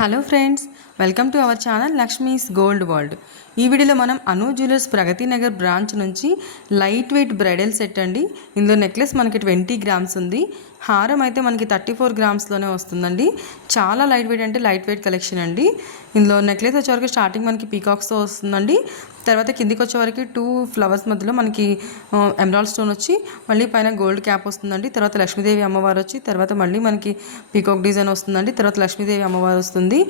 Hello friends, welcome to our channel Lakshmi's gold world. ఈ వీడియోలో మనం అను జ్యువెలర్స్ ప్రగతి నగర్ బ్రాంచ్ నుంచి లైట్ వెయిట్ బ్రైడల్ సెట్ అండి. ఇందులో నెక్లెస్ మనకి 20 గ్రామ్స్ ఉంది. హారం అయితే మనకి 34 గ్రామ్స్లోనే వస్తుందండి. చాలా లైట్ వెయిట్ అంటే లైట్ వెయిట్ కలెక్షన్ అండి. ఇందులో నెక్లెస్ వచ్చేవరకు స్టార్టింగ్ మనకి పీకాక్స్తో వస్తుందండి. తర్వాత కిందికి వచ్చేవరకు 2 ఫ్లవర్స్ మధ్యలో మనకి ఎమరాల్డ్ స్టోన్ వచ్చి మళ్ళీ పైన గోల్డ్ క్యాప్ వస్తుందండి. తర్వాత లక్ష్మీదేవి అమ్మవారు వచ్చి తర్వాత మళ్ళీ మనకి పీకాక్ డిజైన్ వస్తుందండి. తర్వాత లక్ష్మీదేవి అమ్మవారు వస్తుంది.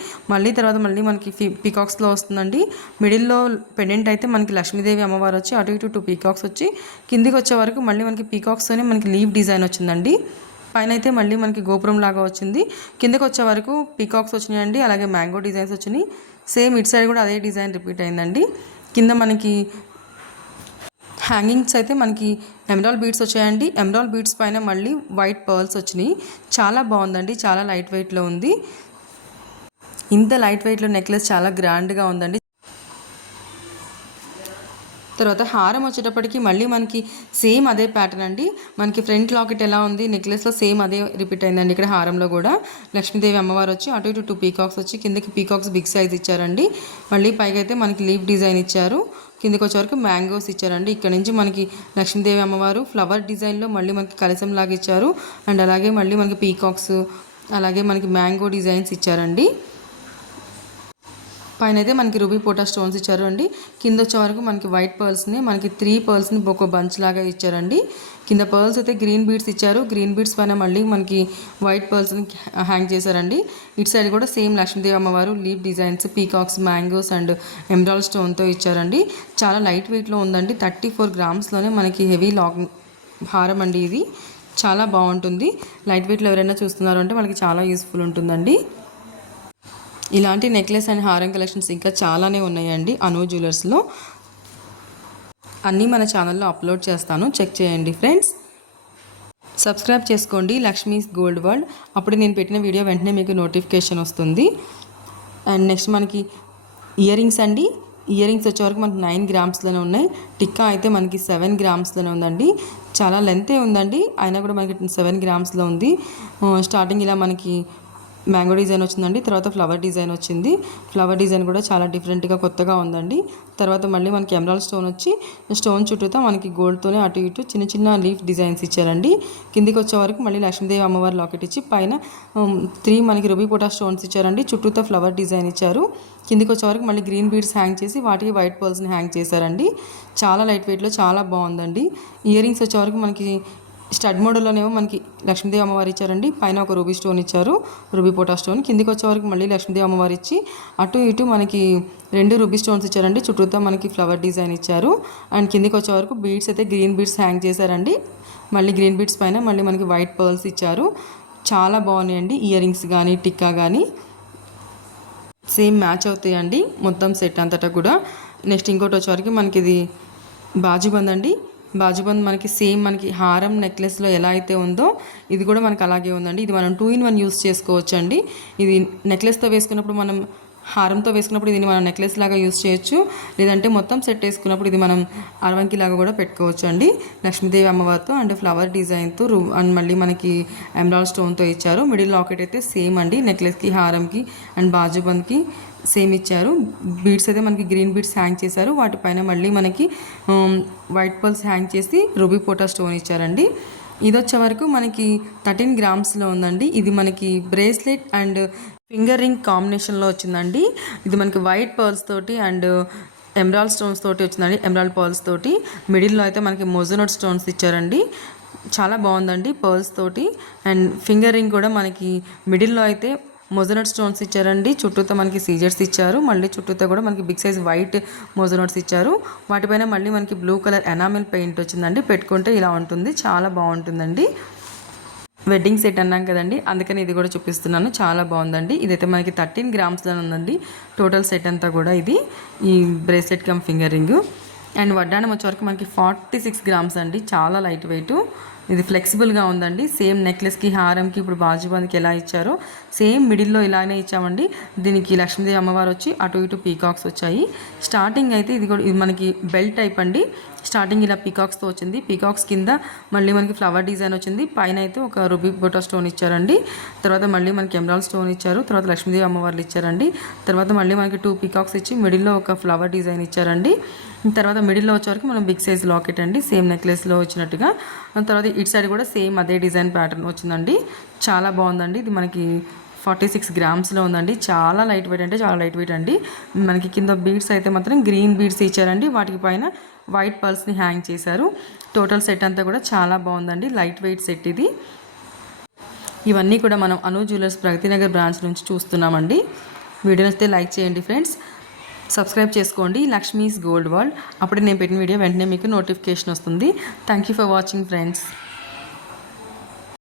తర్వాత మనకి పీకాక్స్లో వస్తుందండి. మిడిల్లో పెండెంట్ అయితే మనకి లక్ష్మీదేవి అమ్మవారు వచ్చి అటు ఇటు 2 పీకాక్స్ వచ్చి కిందికి వచ్చే వరకు మళ్ళీ మనకి పీకాక్స్తోనే మనకి లీవ్ డిజైన్ వచ్చిందండి. పైన అయితే మళ్ళీ మనకి గోపురం లాగా వచ్చింది. కిందకి వచ్చే వరకు పీకాక్స్ వచ్చినాయండి. అలాగే మ్యాంగో డిజైన్స్ వచ్చినాయి. సేమ్ ఇటు సైడ్ కూడా అదే డిజైన్ రిపీట్ అయిందండి. కింద మనకి హ్యాంగింగ్స్ అయితే మనకి ఎమరాల్డ్ బీడ్స్ వచ్చాయండి. ఎమరాల్డ్ బీడ్స్ పైన మళ్ళీ వైట్ పర్ల్స్ వచ్చినాయి. చాలా బాగుందండి. చాలా లైట్ వెయిట్లో ఉంది. ఇంత లైట్ వెయిట్లో నెక్లెస్ చాలా గ్రాండ్గా ఉందండి. తర్వాత హారం వచ్చేటప్పటికి మళ్ళీ మనకి సేమ్ అదే ప్యాటర్న్ అండి. మనకి ఫ్రంట్ లాకెట్ ఎలా ఉంది నెక్లెస్లో సేమ్ అదే రిపీట్ అయిందండి. ఇక్కడ హారంలో కూడా లక్ష్మీదేవి అమ్మవారు వచ్చి అటు ఇటు 2 పీకాక్స్ వచ్చి కిందకి పీకాక్స్ బిగ్ సైజ్ ఇచ్చారండి. మళ్ళీ పైకి అయితే మనకి లీఫ్ డిజైన్ ఇచ్చారు. కిందకి వచ్చే వరకు మ్యాంగోస్ ఇచ్చారండి. ఇక్కడ నుంచి మనకి లక్ష్మీదేవి అమ్మవారు ఫ్లవర్ డిజైన్లో మళ్ళీ మనకి కలసం లాగా ఇచ్చారు. అండ్ అలాగే మళ్ళీ మనకి పీకాక్స్ అలాగే మనకి మ్యాంగో డిజైన్స్ ఇచ్చారండి. పైన అయితే మనకి రూబీ పోటా స్టోన్స్ ఇచ్చారు అండి. కింద వచ్చే వరకు మనకి వైట్ పర్ల్స్ని మనకి 3 పర్ల్స్ని ఒక బంచ్ లాగా ఇచ్చారండి. కింద పర్ల్స్ అయితే గ్రీన్ బీడ్స్ ఇచ్చారు. గ్రీన్ బీడ్స్ పైన మళ్ళీ మనకి వైట్ పర్ల్స్ని హ్యాంగ్ చేశారండి. ఇటు సైడ్ కూడా సేమ్ లక్ష్మీదేవి అమ్మవారు leaf designs peacocks mangoes and emerald స్టోన్తో ఇచ్చారండి. చాలా లైట్ వెయిట్లో ఉందండి. 34 గ్రామ్స్లోనే మనకి హెవీ లాంగ్ హారం అండి. ఇది చాలా బాగుంటుంది. లైట్ వెయిట్లో ఎవరైనా చూస్తున్నారు అంటే వాళ్ళకి చాలా యూస్ఫుల్ ఉంటుందండి. ఇలాంటి నెక్లెస్ అండ్ హారం కలెక్షన్స్ ఇంకా చాలానే ఉన్నాయండి అను జ్యువెలర్స్లో. అన్నీ మన ఛానల్లో అప్లోడ్ చేస్తాను, చెక్ చేయండి ఫ్రెండ్స్. సబ్స్క్రైబ్ చేసుకోండి లక్ష్మీస్ గోల్డ్ వరల్డ్. అప్పుడు నేను పెట్టిన వీడియో వెంటనే మీకు నోటిఫికేషన్ వస్తుంది. అండ్ నెక్స్ట్ మనకి ఇయర్ రింగ్స్ అండి. ఇయర్ రింగ్స్ వచ్చేవరకు మనకి 9 గ్రామ్స్లోనే ఉన్నాయి. టిక్కా అయితే మనకి 7 గ్రామ్స్లోనే ఉందండి. చాలా లెంతే ఉందండి, అయినా కూడా మనకి 7 గ్రామ్స్లో ఉంది. స్టార్టింగ్ ఇలా మనకి మ్యాంగో డిజైన్ వచ్చిందండి. తర్వాత ఫ్లవర్ డిజైన్ వచ్చింది. ఫ్లవర్ డిజైన్ కూడా చాలా డిఫరెంట్గా కొత్తగా ఉందండి. తర్వాత మళ్ళీ మనకి ఎమరాల్డ్ స్టోన్ వచ్చి స్టోన్ చుట్టూతో మనకి గోల్డ్తోనే అటు ఇటు చిన్న చిన్న లీఫ్ డిజైన్స్ ఇచ్చారండి. కిందికి వచ్చే వరకు మళ్ళీ లక్ష్మీదేవి అమ్మవారి లాకెట్ ఇచ్చి పైన 3 మనకి రూబీ పోటా స్టోన్స్ ఇచ్చారండి. చుట్టూతో ఫ్లవర్ డిజైన్ ఇచ్చారు. కిందికి వచ్చే వరకు మళ్ళీ గ్రీన్ బీడ్స్ హ్యాంగ్ చేసి వాటికి వైట్ పర్ల్స్ని హ్యాంగ్ చేశారండి. చాలా లైట్ వెయిట్లో చాలా బాగుందండి. ఇయర్ రింగ్స్ వచ్చే వరకు మనకి స్టడ్ మోడల్లోనేమో మనకి లక్ష్మీదేవి అమ్మవారు ఇచ్చారండి. పైన ఒక రూబీ స్టోన్ ఇచ్చారు, రూబీ పోటా స్టోన్. కిందికి వచ్చే వరకు మళ్ళీ లక్ష్మీదేవి అమ్మవారు ఇచ్చి అటు ఇటు మనకి 2 రూబీ స్టోన్స్ ఇచ్చారండి. చుట్టూతో మనకి ఫ్లవర్ డిజైన్ ఇచ్చారు. అండ్ కిందికి వచ్చే వరకు బీడ్స్ అయితే గ్రీన్ బీడ్స్ హ్యాంగ్ చేశారండి. మళ్ళీ గ్రీన్ బీడ్స్ పైన మళ్ళీ మనకి వైట్ పర్ల్స్ ఇచ్చారు. చాలా బాగున్నాయండి. ఇయర్ రింగ్స్ కానీ టిక్కా కానీ సేమ్ మ్యాచ్ అవుతాయండి మొత్తం సెట్ అంతటా కూడా. నెక్స్ట్ ఇంకోటి వచ్చేవరకు మనకి ఇది బాజుబంద్ అండి. బాజుబంద్ మనకి సేమ్ మనకి హారం నెక్లెస్లో ఎలా అయితే ఉందో ఇది కూడా మనకి అలాగే ఉందండి. ఇది మనం 2 in 1 యూస్ చేసుకోవచ్చు అండి. ఇది నెక్లెస్తో వేసుకున్నప్పుడు మనం హారంతో వేసుకున్నప్పుడు దీన్ని మనం నెక్లెస్ లాగా యూస్ చేయొచ్చు. లేదంటే మొత్తం సెట్ వేసుకున్నప్పుడు ఇది మనం అరవంకి లాగా కూడా పెట్టుకోవచ్చు అండి. లక్ష్మీదేవి అమ్మవారితో అండ్ ఫ్లవర్ డిజైన్తో అండ్ మళ్ళీ మనకి ఎమరాల్డ్ స్టోన్తో ఇచ్చారు. మిడిల్ లాకెట్ అయితే సేమ్ అండి. నెక్లెస్కి హారంకి అండ్ బాజుబంద్కి సేమ్ ఇచ్చారు. బీడ్స్ అయితే మనకి గ్రీన్ బీడ్స్ హ్యాంగ్ చేశారు. వాటిపైన మళ్ళీ మనకి వైట్ పర్ల్స్ హ్యాంగ్ చేసి రూబీ పోటా స్టోన్ ఇచ్చారండి. ఇది వచ్చే వరకు మనకి 13 గ్రామ్స్లో ఉందండి. ఇది మనకి బ్రేస్లెట్ అండ్ ఫింగర్ రింగ్ కాంబినేషన్లో వచ్చిందండి. ఇది మనకి వైట్ పర్ల్స్ తోటి అండ్ ఎమరాల్డ్ స్టోన్స్ తోటి వచ్చిందండి. ఎమరాల్డ్ పర్ల్స్ తోటి మిడిల్లో అయితే మనకి మొజోనోట్ స్టోన్స్ ఇచ్చారండి. చాలా బాగుందండి పర్ల్స్ తోటి. అండ్ ఫింగర్ రింగ్ కూడా మనకి మిడిల్లో అయితే మొజోనోట్ స్టోన్స్ ఇచ్చారండి. చుట్టూతో మనకి సీజర్స్ ఇచ్చారు. మళ్ళీ చుట్టూతో కూడా మనకి బిగ్ సైజ్ వైట్ మొజోనోట్స్ ఇచ్చారు. వాటిపైన మళ్ళీ మనకి బ్లూ కలర్ ఎనామిల్ పెయింట్ వచ్చిందండి. పెట్టుకుంటే ఇలా ఉంటుంది, చాలా బాగుంటుందండి. వెడ్డింగ్ సెట్ అన్నాం కదండి, అందుకని ఇది కూడా చూపిస్తున్నాను. చాలా బాగుందండి. ఇదైతే మనకి 13 గ్రామ్స్లో ఉందండి టోటల్ సెట్ అంతా కూడా. ఇది ఈ bracelet come finger ring. And వడ్డానం వచ్చే వరకు మనకి 46 గ్రామ్స్ అండి. చాలా లైట్ వెయిట్. ఇది ఫ్లెక్సిబుల్గా ఉందండి. సేమ్ నెక్లెస్కి హారంకి ఇప్పుడు బాజుబందికి ఎలా ఇచ్చారో సేమ్ మిడిల్లో ఇలానే ఇచ్చామండి. దీనికి లక్ష్మీదేవి అమ్మవారు వచ్చి అటు ఇటు పీకాక్స్ వచ్చాయి. స్టార్టింగ్ అయితే ఇది కూడా ఇది మనకి బెల్ట్ టైప్ అండి. స్టార్టింగ్ ఇలా పీకాక్స్తో వచ్చింది. పీకాక్స్ కింద మళ్ళీ మనకి ఫ్లవర్ డిజైన్ వచ్చింది. పైన అయితే ఒక రూబీ బొటా స్టోన్ ఇచ్చారండి. తర్వాత మళ్ళీ మనకి ఎమరాల్డ్ స్టోన్ ఇచ్చారు. తర్వాత లక్ష్మీదేవి అమ్మవార్లు ఇచ్చారండి. తర్వాత మళ్ళీ మనకి 2 పీకాక్స్ ఇచ్చి మిడిల్లో ఒక ఫ్లవర్ డిజైన్ ఇచ్చారండి. తర్వాత మిడిల్లో వచ్చేవరకు మనం బిగ్ సైజ్ లాకెట్ అండి, సేమ్ నెక్లెస్లో వచ్చినట్టుగా. తర్వాత ఇటు సైడ్ కూడా సేమ్ అదే డిజైన్ ప్యాటర్న్ వచ్చిందండి. చాలా బాగుందండి. ఇది మనకి 46 గ్రామ్స్లో ఉందండి. చాలా లైట్ వెయిట్ అంటే చాలా లైట్ వెయిట్ అండి. మనకి కింద బీడ్స్ అయితే మాత్రం గ్రీన్ బీడ్స్ ఇచ్చారండి. వాటికి పైన వైట్ పర్ల్స్ని హ్యాంగ్ చేశారు. టోటల్ సెట్ అంతా కూడా చాలా బాగుందండి. లైట్ వెయిట్ సెట్ ఇది. ఇవన్నీ కూడా మనం అను జ్యువెలర్స్ ప్రగతినగర్ బ్రాంచ్ నుంచి చూస్తున్నామండి. వీడియో నచ్చితే లైక్ చేయండి ఫ్రెండ్స్. సబ్స్క్రైబ్ చేసుకోండి లక్ష్మీస్ గోల్డ్ వరల్డ్. అప్పుడు నేను పెట్టిన వీడియో వెంటనే మీకు నోటిఫికేషన్ వస్తుంది. Thank you for watching friends.